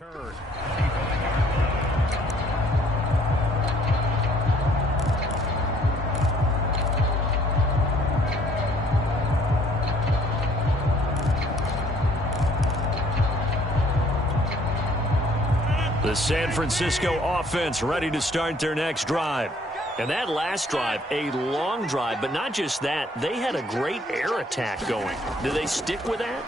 Turn. The San Francisco offense ready to start their next drive. And that last drive, a long drive, but not just that. They had a great air attack going. Do they stick with that?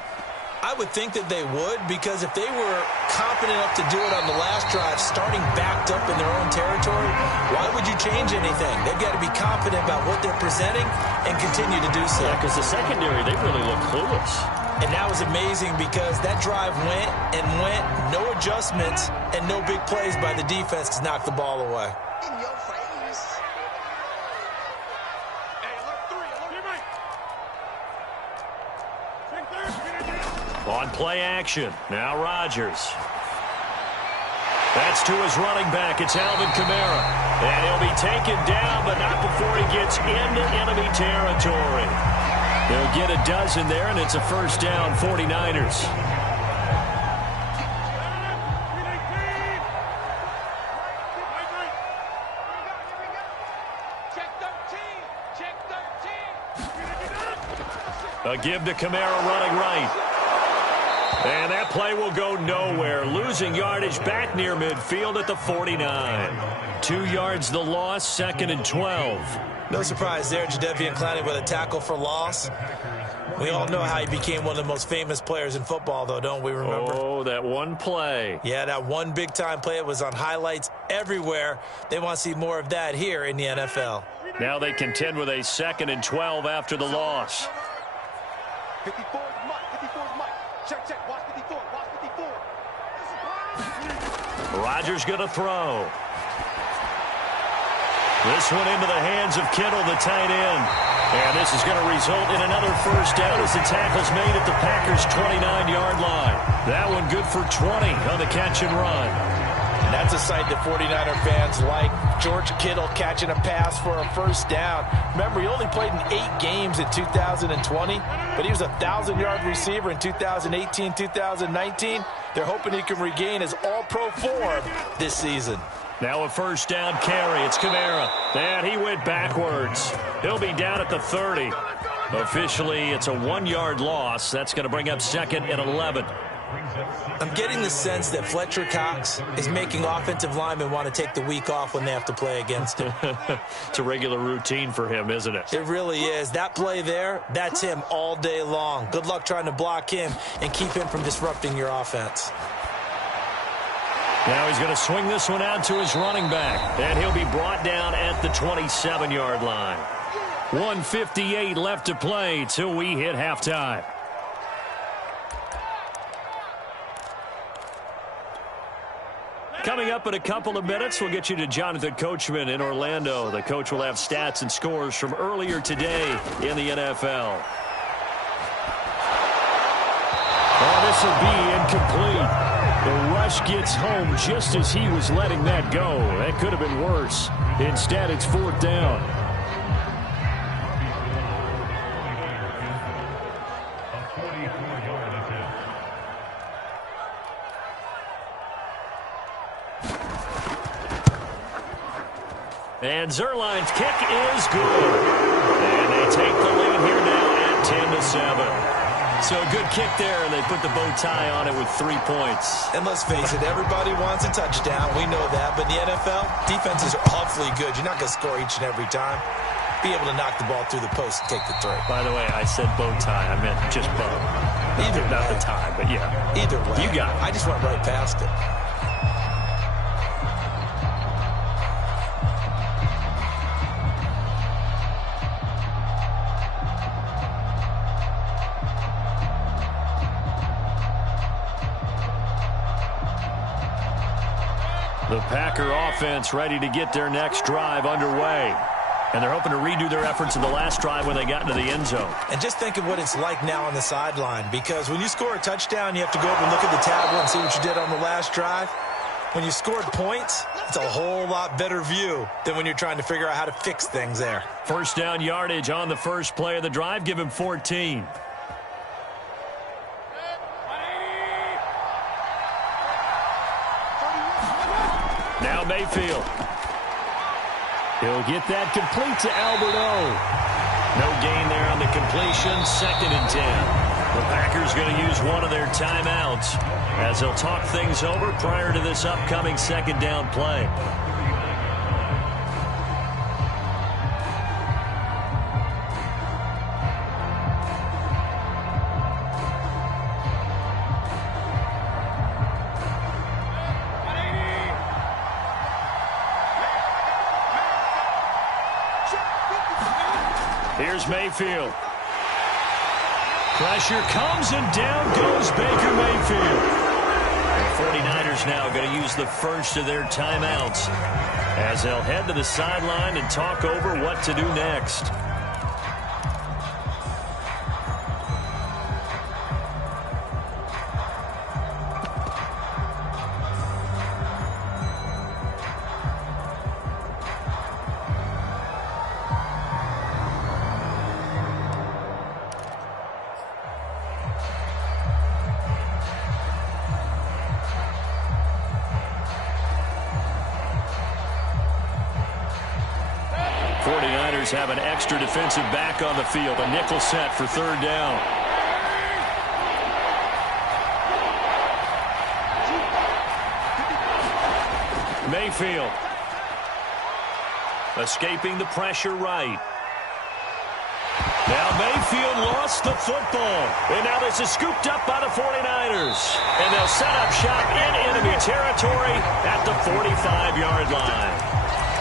I would think that they would, because if they were confident enough to do it on the last drive, starting backed up in their own territory, why would you change anything? They've got to be confident about what they're presenting and continue to do so. Yeah, because the secondary, they really look clueless. And that was amazing because that drive went and went, no adjustments, and no big plays by the defense to knock the ball away. In your face. On play action, now Rodgers. That's to his running back. It's Alvin Kamara. And he'll be taken down, but not before he gets into enemy territory. They'll get a dozen there, and it's a first down, 49ers. A give to Kamara running right. And that play will go nowhere. Losing yardage back near midfield at the 49. 2 yards the loss, 2nd and 12. No surprise there, Jadeveon Clowney with a tackle for loss. We all know how he became one of the most famous players in football, though, don't we remember? Oh, that one play. Yeah, that one big-time play. It was on highlights everywhere. They want to see more of that here in the NFL. Now they contend with a 2nd and 12 after the loss. 54 is Mike. 54 is Mike. Check. Watch 54. Watch 54. Rodgers going to throw. This one into the hands of Kittle, the tight end. And this is going to result in another first down as the tackle's made at the Packers' 29-yard line. That one good for 20 on the catch and run. And that's a sight that 49er fans like. George Kittle catching a pass for a first down. Remember, he only played in 8 games in 2020, but he was a 1,000-yard receiver in 2018, 2019. They're hoping he can regain his all-pro form this season. Now a first down carry. It's Kamara. And he went backwards. He'll be down at the 30. Officially, it's a 1-yard loss. That's going to bring up 2nd and 11. I'm getting the sense that Fletcher Cox is making offensive linemen want to take the week off when they have to play against him. It's a regular routine for him, isn't it? It really is. That play there, that's him all day long. Good luck trying to block him and keep him from disrupting your offense. Now he's going to swing this one out to his running back. And he'll be brought down at the 27-yard line. 1:58 left to play till we hit halftime. Coming up in a couple of minutes, we'll get you to Jonathan Coachman in Orlando. The coach will have stats and scores from earlier today in the NFL. Oh, this will be incomplete. The rush gets home just as he was letting that go. That could have been worse. Instead, it's 4th down. And Zerline's kick is good. And they take the lead here now at 10-7. So a good kick there, and they put the bow tie on it with 3 points. And let's face it, everybody wants a touchdown. We know that. But in the NFL, defenses are awfully good. You're not going to score each and every time. Be able to knock the ball through the post and take the 3. By the way, I said bow tie. I meant just bow. Either Not way. the tie, but yeah. Either way. You got it. I just went right past it. The Packer offense ready to get their next drive underway. And they're hoping to redo their efforts in the last drive when they got into the end zone. And just think of what it's like now on the sideline, because when you score a touchdown, you have to go over and look at the tablet and see what you did on the last drive. When you scored points, it's a whole lot better view than when you're trying to figure out how to fix things there. First down yardage on the first play of the drive. Give him 14. Now Mayfield. He'll get that complete to Alberto. No gain there on the completion. 2nd and 10. The Packers going to use one of their timeouts as they'll talk things over prior to this upcoming 2nd down play. Here's Mayfield. Pressure comes and down goes Baker Mayfield. The 49ers now going to use the first of their timeouts as they'll head to the sideline and talk over what to do next. Have an extra defensive back on the field. A nickel set for 3rd down. Mayfield. Escaping the pressure right. Now Mayfield lost the football. And now this is scooped up by the 49ers. And they'll set up shop in enemy territory at the 45-yard line.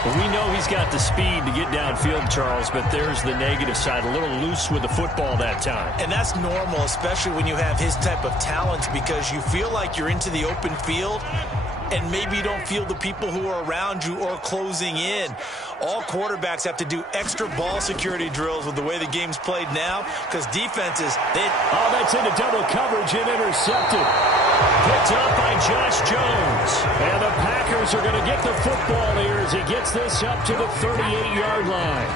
Well, we know he's got the speed to get downfield, Charles, but there's the negative side. A little loose with the football that time. And that's normal, especially when you have his type of talent, because you feel like you're into the open field and maybe you don't feel the people who are around you or closing in. All quarterbacks have to do extra ball security drills with the way the game's played now, because defenses, that's into double coverage and intercepted. Picked up by Josh Jones. And the Packers are going to get the football here as he gets this up to the 38-yard line.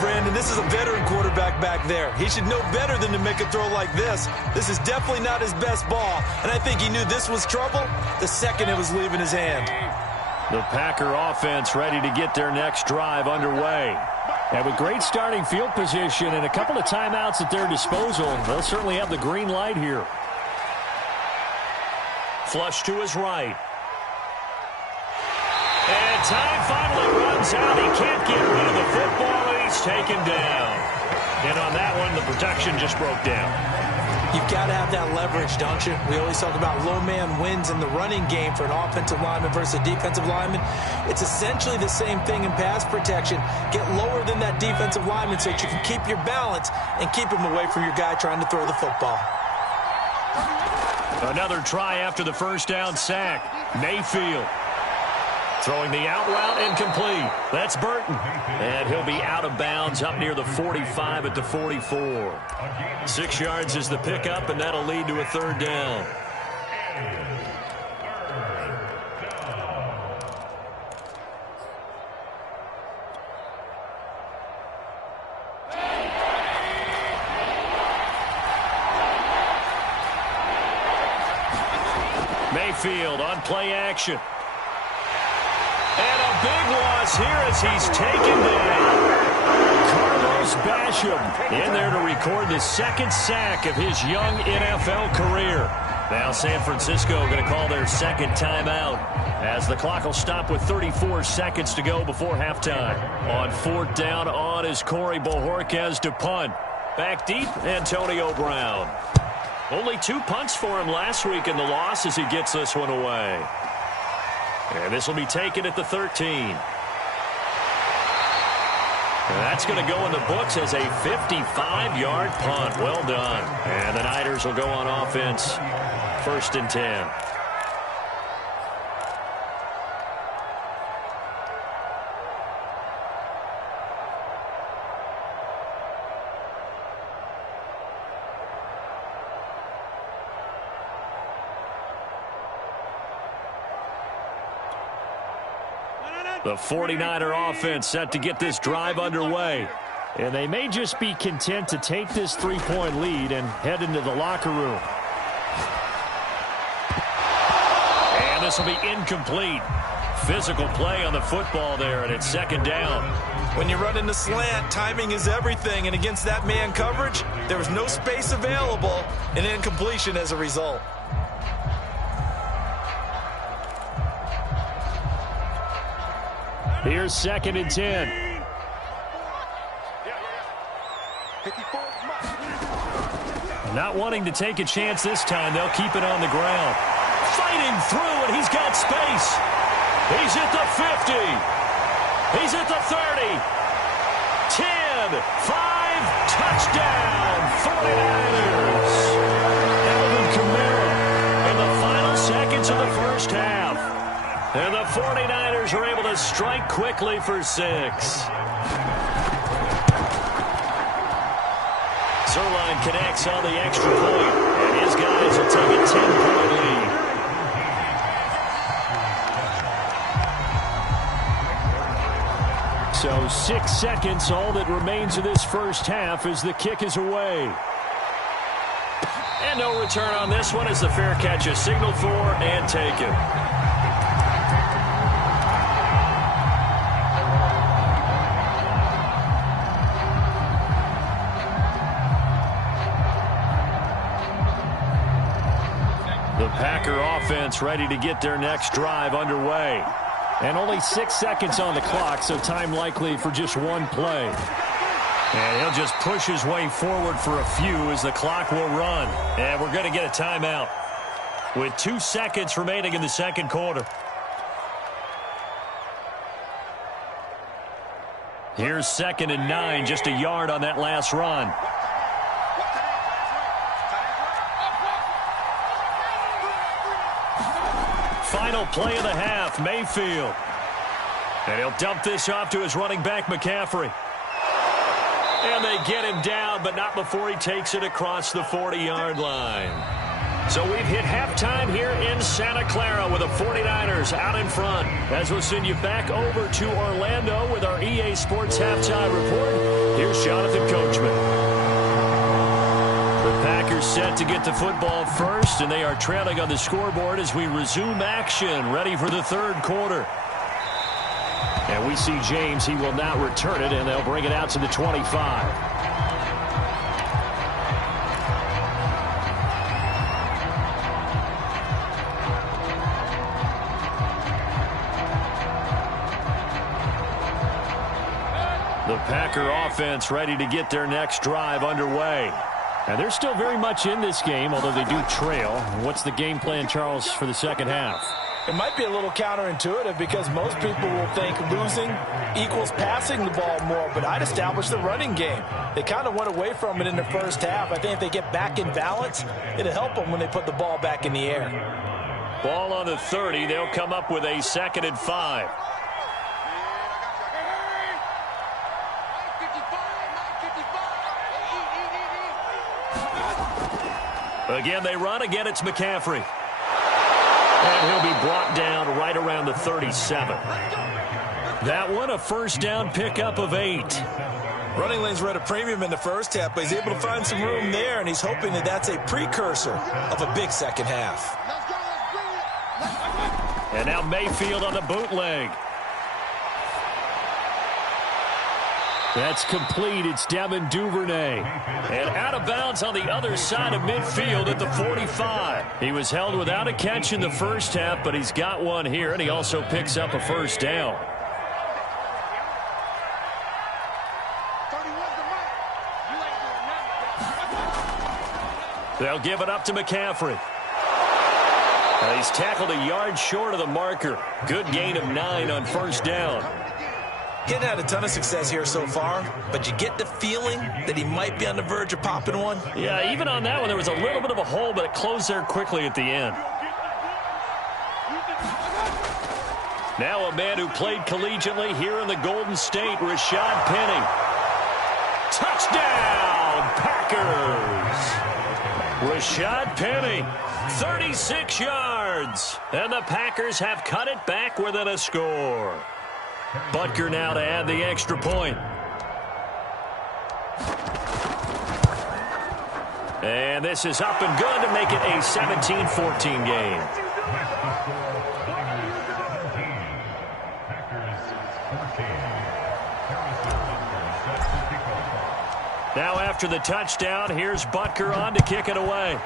Brandon, this is a veteran quarterback back there. He should know better than to make a throw like this. This is definitely not his best ball, and I think he knew this was trouble the second it was leaving his hand. The Packer offense ready to get their next drive underway. And with great starting field position and a couple of timeouts at their disposal, they'll certainly have the green light here. Flush to his right. And time finally runs out. He can't get rid of the football, and he's taken down. And on that one, the protection just broke down. You've got to have that leverage, don't you? We always talk about low man wins in the running game for an offensive lineman versus a defensive lineman. It's essentially the same thing in pass protection. Get lower than that defensive lineman so that you can keep your balance and keep him away from your guy trying to throw the football. Another try after the first down sack. Mayfield throwing the out route incomplete. That's Burton. And he'll be out of bounds up near the 45 at the 44. 6 yards is the pickup, and that'll lead to a 3rd down. Mayfield on play action. And a big loss here as he's taken down. Carlos Basham in there to record the 2nd sack of his young NFL career. Now San Francisco going to call their 2nd timeout as the clock will stop with 34 seconds to go before halftime. On 4th down on is Corey Bojorquez to punt. Back deep, Antonio Brown. Only 2 punts for him last week in the loss as he gets this one away. And this will be taken at the 13. And that's going to go in the books as a 55-yard punt. Well done. And the Niners will go on offense. 1st and 10. The 49er offense set to get this drive underway. And they may just be content to take this 3-point lead and head into the locker room. And the this will be incomplete. Physical play on the football there, and it's second down. When you run in the slant, timing is everything, and against that man coverage, there was no space available, and incompletion as a result. Here's 2nd and 10. Not wanting to take a chance this time, they'll keep it on the ground. Fighting through, and he's got space. He's at the 50. He's at the 30. 10, 5, touchdown, 49ers. Alvin Kamara in the final seconds of the first half. And the 49ers are able to strike quickly for 6. Zerline connects on the extra point, and his guys will take a 10-point lead. So 6 seconds, all that remains of this first half as the kick is away. And no return on this one as the fair catch is signaled for and taken. The Packer offense ready to get their next drive underway. And only 6 seconds on the clock, so time likely for just one play. And he'll just push his way forward for a few as the clock will run. And we're going to get a timeout with 2 seconds remaining in the second quarter. Here's 2nd and 9, just a yard on that last run. Final play of the half, Mayfield. And he'll dump this off to his running back, McCaffrey. And they get him down, but not before he takes it across the 40-yard line. So we've hit halftime here in Santa Clara with the 49ers out in front. As we'll send you back over to Orlando with our EA Sports Halftime Report, here's Jonathan Coachman. The Packers set to get the football first, and they are trailing on the scoreboard as we resume action, ready for the third quarter. And we see James. He will not return it, and they'll bring it out to the 25. The Packer offense ready to get their next drive underway. And they're still very much in this game, although they do trail. What's the game plan, Charles, for the second half? It might be a little counterintuitive because most people will think losing equals passing the ball more, but I'd establish the running game. They kind of went away from it in the first half. I think if they get back in balance, it'll help them when they put the ball back in the air. Ball on the 30. They'll come up with a 2nd and 5. Again, they run. Again, it's McCaffrey. And he'll be brought down right around the 37. That one, a first down pickup of 8. Running lanes were at a premium in the first half, but he's able to find some room there, and he's hoping that that's a precursor of a big second half. And now Mayfield on the bootleg. That's complete. It's Devin Duvernay. And out of bounds on the other side of midfield at the 45. He was held without a catch in the first half, but he's got one here, and he also picks up a first down. They'll give it up to McCaffrey. And he's tackled a yard short of the marker. Good gain of 9 on first down. He hadn't had a ton of success here so far, but you get the feeling that he might be on the verge of popping one. Yeah, even on that one, there was a little bit of a hole, but it closed there quickly at the end. Now a man who played collegiately here in the Golden State, Rashad Penny. Touchdown, Packers! Rashad Penny, 36 yards. And the Packers have cut it back within a score. Butker now to add the extra point. And this is up and good to make it a 17-14 game. Now after the touchdown, here's Butker on to kick it away.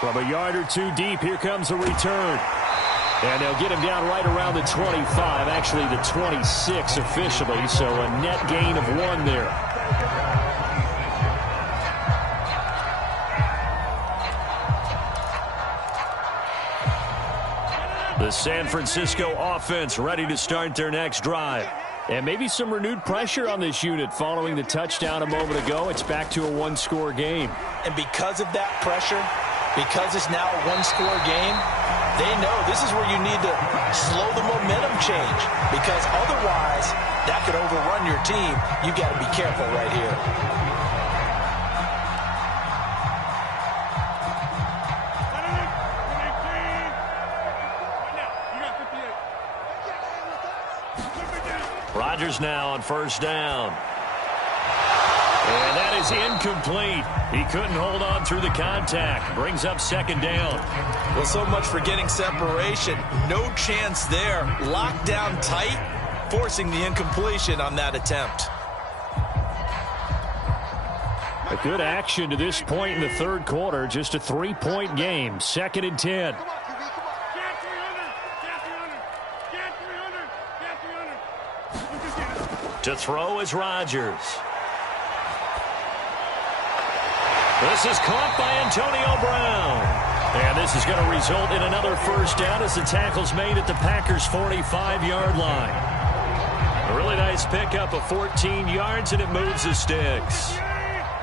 From a yard or two deep, here comes a return. And they'll get him down right around the 25, actually the 26 officially, so a net gain of 1 there. The San Francisco offense ready to start their next drive. And maybe some renewed pressure on this unit following the touchdown a moment ago. It's back to a one-score game. And because of that pressure, because it's now a one-score game, they know this is where you need to slow the momentum change. Because otherwise, that could overrun your team. You got to be careful right here. Rodgers now on first down. And that is incomplete. He couldn't hold on through the contact. Brings up second down. Well, so much for getting separation. No chance there. Locked down tight, forcing the incompletion on that attempt. A good action to this point in the third quarter. Just a 3-point game. 2nd and 10. To throw is Rodgers. This is caught by Antonio Brown. And this is going to result in another first down as the tackle's made at the Packers' 45-yard line. A really nice pickup of 14 yards, and it moves the sticks.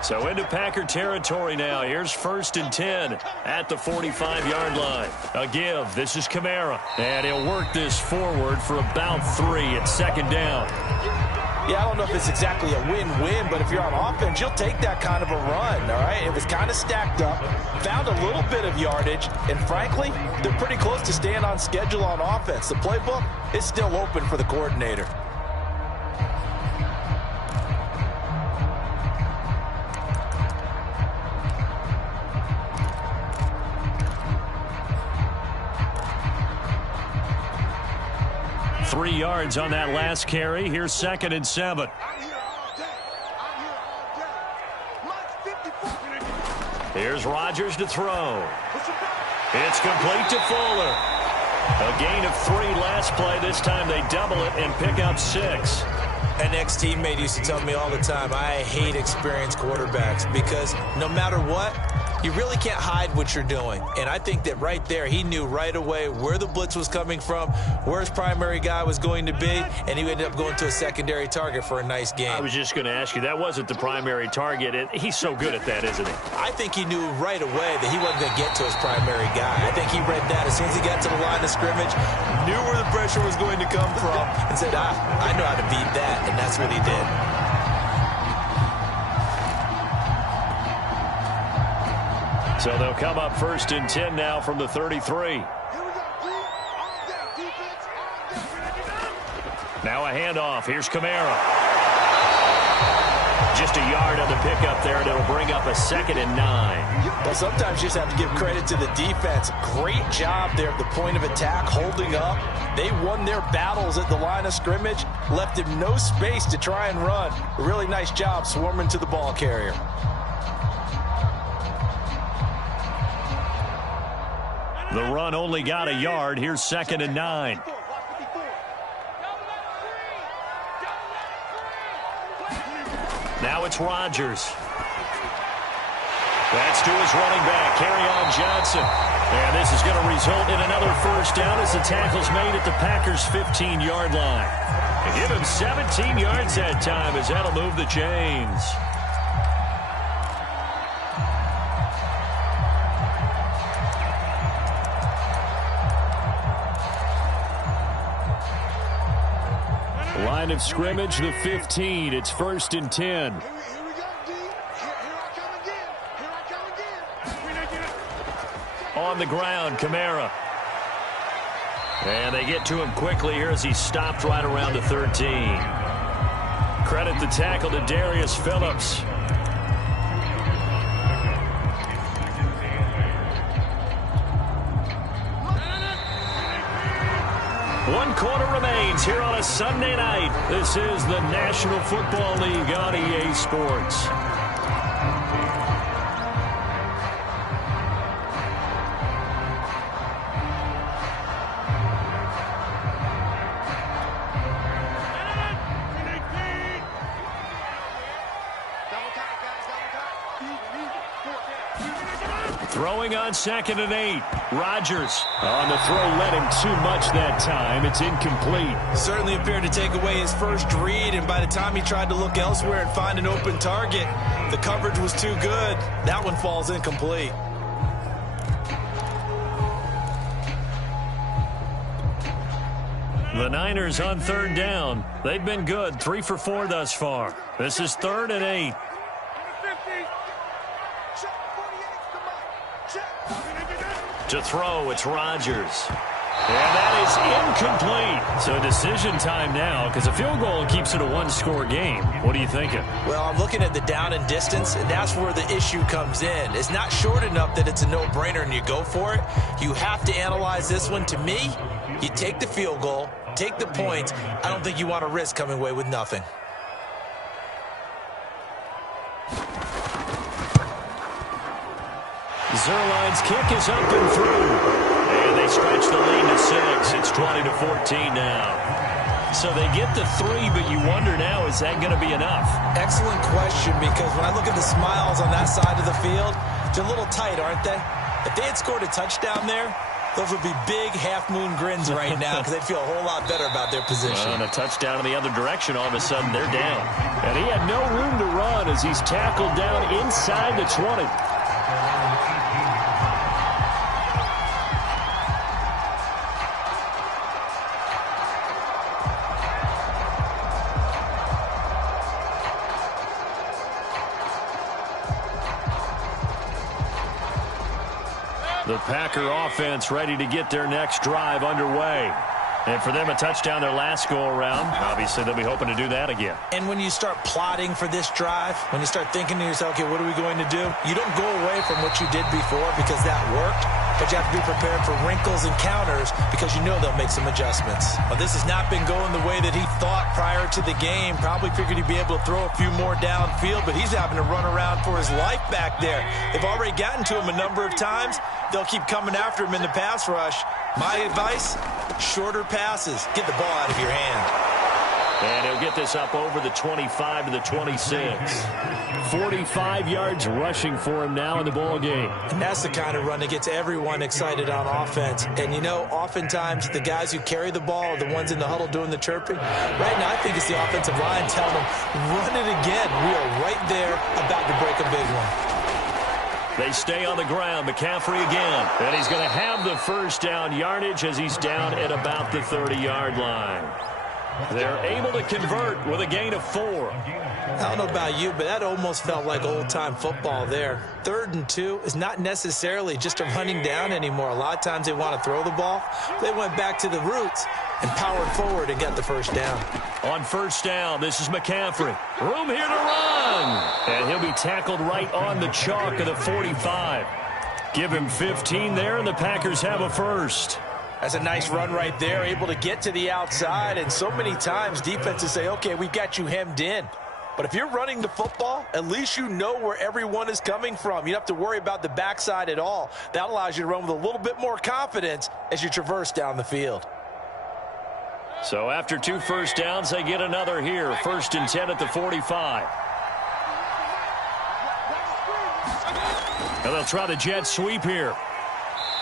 So into Packer territory now. Here's 1st and 10 at the 45-yard line. A give. This is Kamara. And he'll work this forward for about 3 at 2nd down. Yeah, I don't know if it's exactly a win-win, but if you're on offense, you'll take that kind of a run, all right? It was kind of stacked up, found a little bit of yardage, and frankly, they're pretty close to staying on schedule on offense. The playbook is still open for the coordinator. Three yards on that last carry. Here's 2nd and 7. Here's Rodgers to throw. It's complete to Fuller. A gain of 3 last play. This time they double it and pick up 6. An ex-teammate used to tell me all the time, I hate experienced quarterbacks because no matter what, you really can't hide what you're doing. And I think that right there, he knew right away where the blitz was coming from, where his primary guy was going to be, and he ended up going to a secondary target for a nice game. I was just going to ask you, that wasn't the primary target. He's so good at that, isn't he? I think he knew right away that he wasn't going to get to his primary guy. I think he read that as soon as he got to the line of scrimmage, knew where the pressure was going to come from, and said, I know how to beat that, and that's what he did. So they'll come up 1st and 10 now from the 33. Now a handoff. Here's Kamara. Just a yard on the pickup there, and it'll bring up a 2nd and 9. Well, sometimes you just have to give credit to the defense. Great job there at the point of attack, holding up. They won their battles at the line of scrimmage, left him no space to try and run. A really nice job swarming to the ball carrier. The run only got a yard. Here's 2nd and 9. Now it's Rodgers. That's to his running back, Kerryon Johnson. And this is going to result in another first down as the tackle's made at the Packers' 15-yard line. And give him 17 yards that time as that'll move the chains. Line of scrimmage, the 15. It's 1st and 10. On the ground, Kamara. And they get to him quickly here as he stopped right around the 13. Credit the tackle to Darius Phillips. 1 quarter remains here on a Sunday night. This is the National Football League on EA Sports. Throwing on 2nd and 8. Rodgers on the throw, led him too much that time. It's incomplete. Certainly appeared to take away his first read, and by the time he tried to look elsewhere and find an open target, the coverage was too good. That one falls incomplete. The Niners on 3rd down. They've been good, 3 for 4 thus far. This is 3rd and 8. To throw, it's Rodgers. And that is incomplete. So decision time now, because a field goal keeps it a 1-score game. What are you thinking? Well, I'm looking at the down and distance, and that's where the issue comes in. It's not short enough that it's a no-brainer and you go for it. You have to analyze this one. To me, you take the field goal, take the points. I don't think you want to risk coming away with nothing. Zerline's kick is up and through. And they stretch the lead to 6. It's 20-14 now. So they get the 3, but you wonder now, is that going to be enough? Excellent question, because when I look at the smiles on that side of the field, they're a little tight, aren't they? If they had scored a touchdown there, those would be big half-moon grins right now because they'd feel a whole lot better about their position. And a touchdown in the other direction, all of a sudden they're down. And he had no room to run as he's tackled down inside the 20. The Packer offense ready to get their next drive underway. And for them, a touchdown their last go-around. Obviously, they'll be hoping to do that again. And when you start plotting for this drive, when you start thinking to yourself, okay, what are we going to do? You don't go away from what you did before because that worked. But you have to be prepared for wrinkles and counters because you know they'll make some adjustments. Well, this has not been going the way that he thought prior to the game. Probably figured he'd be able to throw a few more downfield, but he's having to run around for his life back there. They've already gotten to him a number of times. They'll keep coming after him in the pass rush. My advice, shorter passes. Get the ball out of your hand. And he'll get this up over the 25 to the 26. 45 yards rushing for him now in the ball game. And that's the kind of run that gets everyone excited on offense. And, you know, oftentimes the guys who carry the ball are the ones in the huddle doing the chirping. Right now, I think it's the offensive line telling them, run it again. We are right there about to break a big one. They stay on the ground. McCaffrey again. And he's going to have the first down yardage as he's down at about the 30-yard line. They're able to convert with a gain of 4. I don't know about you, but that almost felt like old-time football there. 3rd and 2 is not necessarily just a running down anymore. A lot of times they want to throw the ball. They went back to the roots and powered forward and got the first down. On first down, this is McCaffrey. Room here to run. And he'll be tackled right on the chalk of the 45. Give him 15 there, and the Packers have a first. That's a nice run right there, able to get to the outside. And so many times defenses say, okay, we've got you hemmed in. But if you're running the football, at least you know where everyone is coming from. You don't have to worry about the backside at all. That allows you to run with a little bit more confidence as you traverse down the field. So after 2 first downs, they get another here. 1st and 10 at the 45. And they'll try the jet sweep here.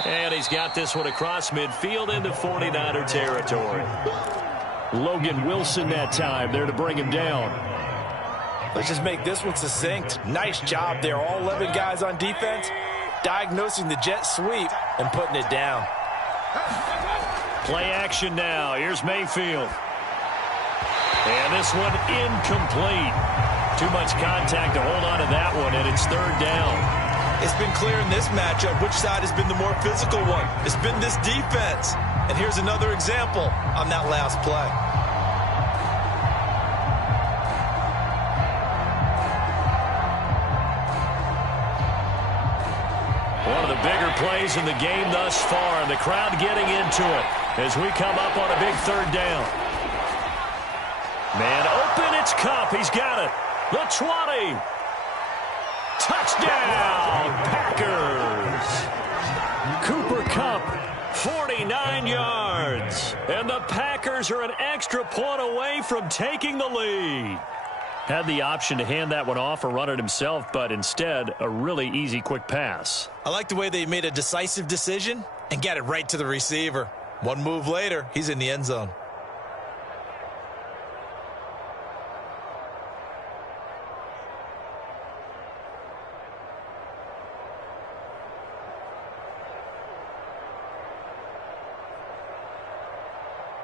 And he's got this one across midfield into 49er territory. Logan Wilson that time there to bring him down. Let's just make this one succinct. Nice job there. All 11 guys on defense diagnosing the jet sweep and putting it down. Play action now. Here's Mayfield. And this one incomplete. Too much contact to hold on to that one, and it's 3rd down. It's been clear in this matchup which side has been the more physical one. It's been this defense. And here's another example on that last play. One of the bigger plays in the game thus far, and the crowd getting into it. as we come up on a big third down. Man open, it's Kupp. He's got it. The 20. Touchdown, Packers. Cooper Kupp, 49 yards. And the Packers are an extra point away from taking the lead. Had the option to hand that one off or run it himself, but instead, a really easy, quick pass. I like the way they made a decisive decision and got it right to the receiver. One move later, he's in the end zone.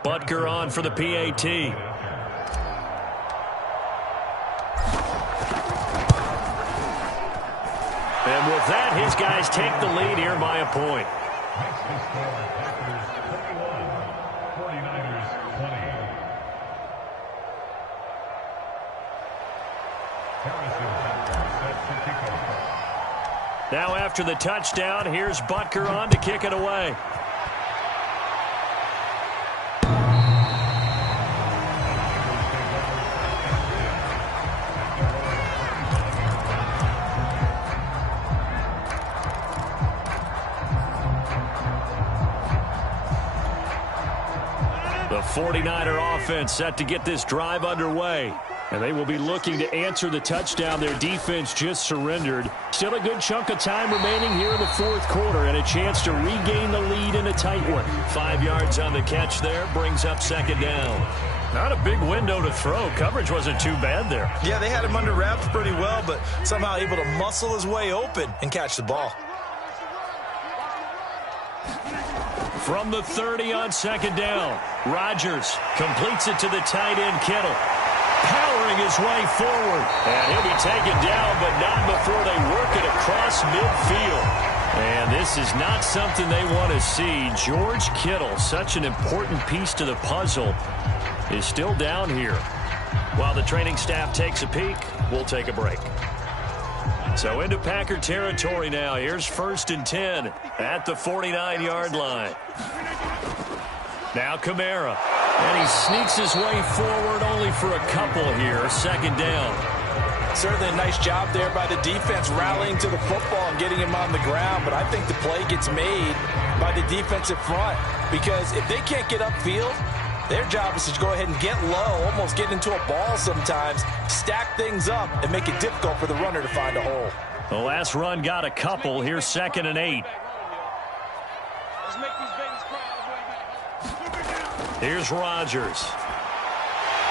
Butker on for the PAT. And with that, his guys take the lead here by a point. Now after the touchdown, here's Butker on to kick it away. The 49er offense set to get this drive underway. And they will be looking to answer the touchdown their defense just surrendered. Still a good chunk of time remaining here in the fourth quarter and a chance to regain the lead in a tight one. 5 yards on the catch there, brings up second down. Not a big window to throw. Coverage wasn't too bad there. Yeah, they had him under wraps pretty well, but somehow able to muscle his way open and catch the ball. From the 30 on second down, Rodgers completes it to the tight end Kittle. Powering his way forward. And he'll be taken down, but not before they work it across midfield. And this is not something they want to see. George Kittle, such an important piece to the puzzle, is still down here. While the training staff takes a peek, we'll take a break. So into Packer territory now. Here's 1st and 10 at the 49-yard line. Now Kamara. And he sneaks his way forward only for a couple here. Second down. Certainly a nice job there by the defense rallying to the football and getting him on the ground. But I think the play gets made by the defensive front. Because if they can't get upfield, their job is to go ahead and get low, almost get into a ball sometimes, stack things up, and make it difficult for the runner to find a hole. The last run got a couple. Here's 2nd and 8. Here's Rodgers.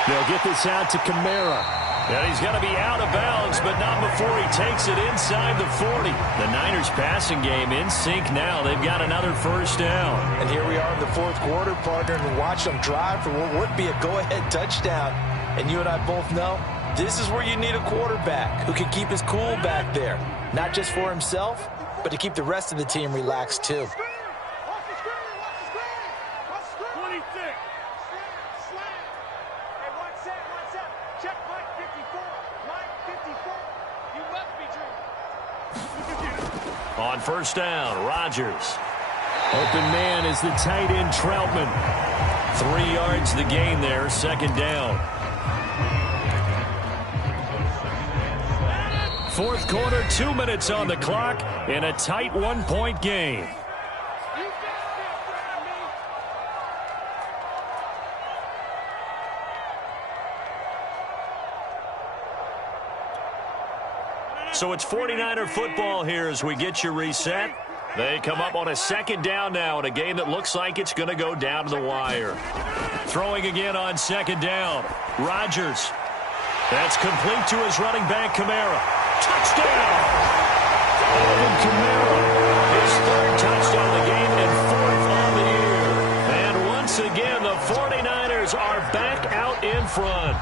They'll get this out to Kamara. And he's going to be out of bounds, but not before he takes it inside the 40. The Niners passing game in sync now. They've got another first down. And here we are in the fourth quarter, partner, and watch them drive for what would be a go-ahead touchdown. And you and I both know this is where you need a quarterback who can keep his cool back there. Not just for himself, but to keep the rest of the team relaxed too. On first down, Rodgers. Open man is the tight end Troutman. 3 yards the gain there, second down. Fourth quarter, 2 minutes on the clock in a tight 1-point game. So it's 49er football here as we get you reset. They come up on a second down now in a game that looks like it's going to go down to the wire. Throwing again on second down. Rodgers. That's complete to his running back, Kamara. Touchdown! Alvin Kamara. His 3rd touchdown of the game and 4th on the year. And once again, the 49ers are back out in front.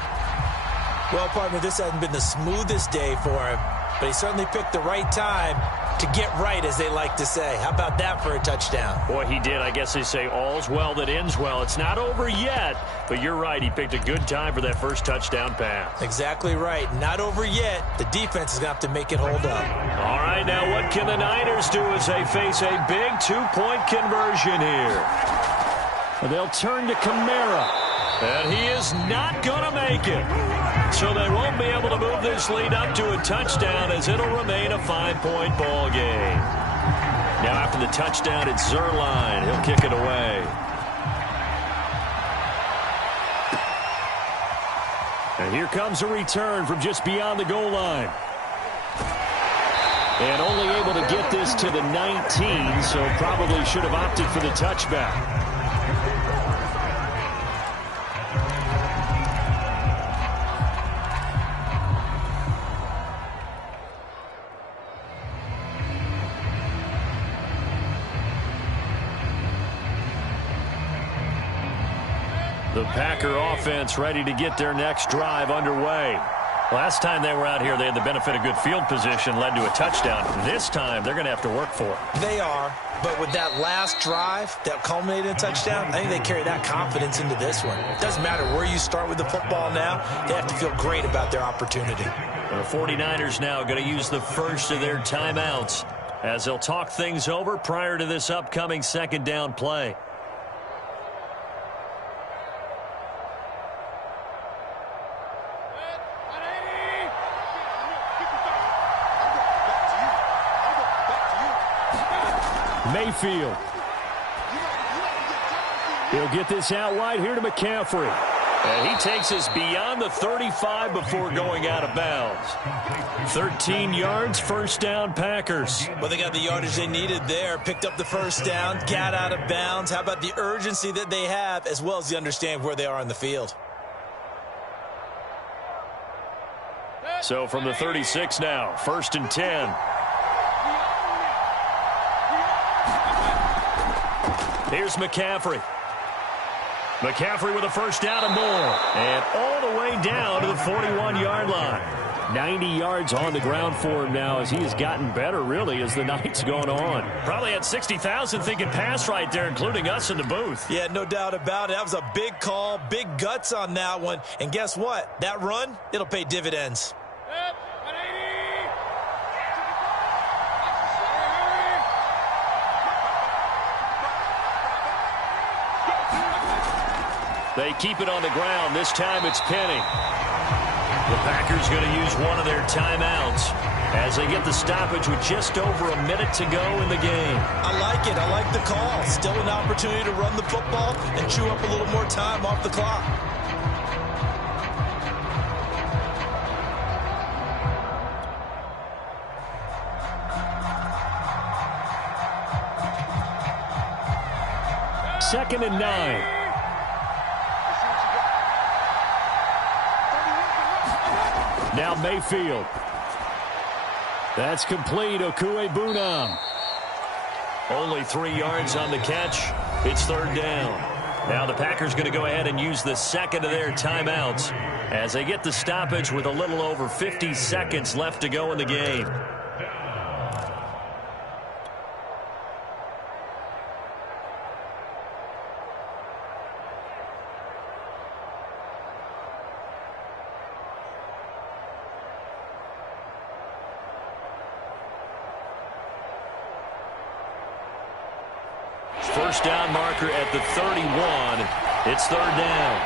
Well, partner, this hasn't been the smoothest day for him. But he certainly picked the right time to get right, as they like to say. How about that for a touchdown? Boy, he did. I guess they say all's well that ends well. It's not over yet, but you're right. He picked a good time for that first touchdown pass. Exactly right. Not over yet. The defense is going to have to make it hold up. All right, now what can the Niners do as they face a big 2-point conversion here? They'll turn to Kamara. And he is not going to make it. So they won't be able to move this lead up to a touchdown as it'll remain a 5-point ball game. Now after the touchdown, it's Zerline. He'll kick it away. And here comes a return from just beyond the goal line. And only able to get this to the 19, so probably should have opted for the touchback. The Packer offense ready to get their next drive underway. Last time they were out here, they had the benefit of good field position, led to a touchdown. This time, they're going to have to work for it. They are, but with that last drive that culminated in a touchdown, I think they carry that confidence into this one. It doesn't matter where you start with the football now. They have to feel great about their opportunity. The 49ers now going to use the first of their timeouts as they'll talk things over prior to this upcoming second down play. Mayfield. He'll get this out wide here to McCaffrey. And he takes us beyond the 35 before going out of bounds. 13 yards, first down, Packers. Well, they got the yardage they needed there, picked up the first down, got out of bounds. How about the urgency that they have, as well as the understanding where they are in the field? So from the 36 now, first and 10. Here's McCaffrey. McCaffrey with a first down and more. And all the way down to the 41-yard line. 90 yards on the ground for him now as he has gotten better, really, as the night's gone on. Probably had 60,000 thinking pass right there, including us in the booth. Yeah, no doubt about it. That was a big call, big guts on that one. And guess what? That run, it'll pay dividends. They keep it on the ground. This time it's Penny. The Packers going to use one of their timeouts as they get the stoppage with just over a minute to go in the game. I like it. I like the call. Still an opportunity to run the football and chew up a little more time off the clock. Second and 9. Now Mayfield. That's complete. Okuebunam. Only 3 yards on the catch. It's third down. Now the Packers going to go ahead and use the second of their timeouts as they get the stoppage with a little over 50 seconds left to go in the game. First down marker at the 31. It's third down.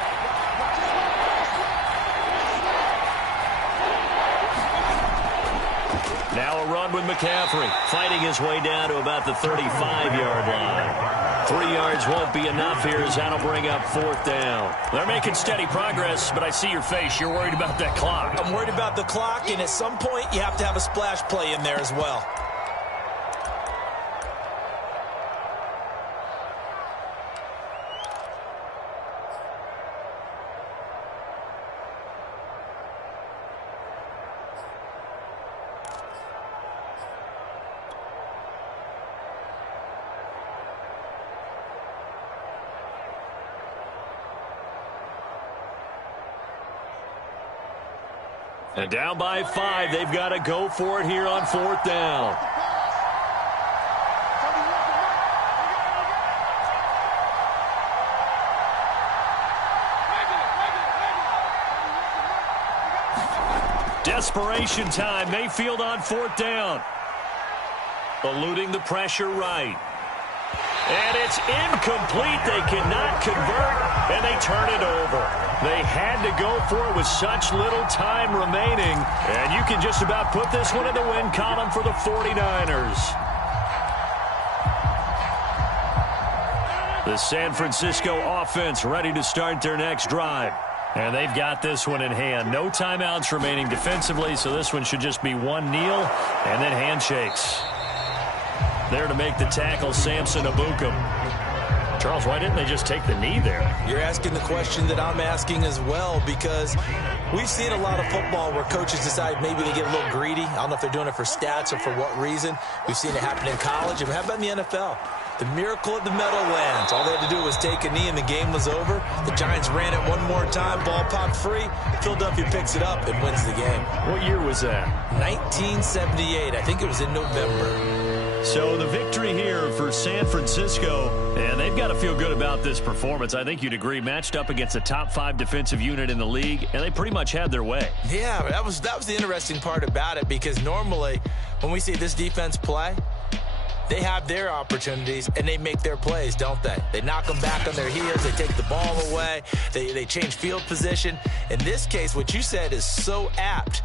Now a run with McCaffrey, fighting his way down to about the 35-yard line. 3 yards won't be enough here as that'll bring up fourth down. They're making steady progress, but I see your face. You're worried about that clock. I'm worried about the clock, and at some point you have to have a splash play in there as well. And down by 5, they've got to go for it here on fourth down. Desperation time. Mayfield on fourth down. Eluding the pressure right. And it's incomplete. They cannot convert, and they turn it over. They had to go for it with such little time remaining, and you can just about put this one in the win column for the 49ers. The San Francisco offense ready to start their next drive. And they've got this one in hand. No timeouts remaining defensively, so this one should just be one kneel and then handshakes. There to make the tackle, Samson Ebukam. Charles, why didn't they just take the knee there? You're asking the question that I'm asking as well, because we've seen a lot of football where coaches decide maybe they get a little greedy. I don't know if they're doing it for stats or for what reason. We've seen it happen in college. And how about in the NFL? The miracle of the Meadowlands. All they had to do was take a knee and the game was over. The Giants ran it one more time. Ball popped free. Philadelphia picks it up and wins the game. What year was that? 1978. I think it was in November. So the victory here for San Francisco, and they've got to feel good about this performance. I think you'd agree, matched up against a top 5 defensive unit in the league, and they pretty much had their way. Yeah, that was the interesting part about it, because normally when we see this defense play, they have their opportunities, and they make their plays, don't they? They knock them back on their heels. They take the ball away. They change field position. In this case, what you said is so apt.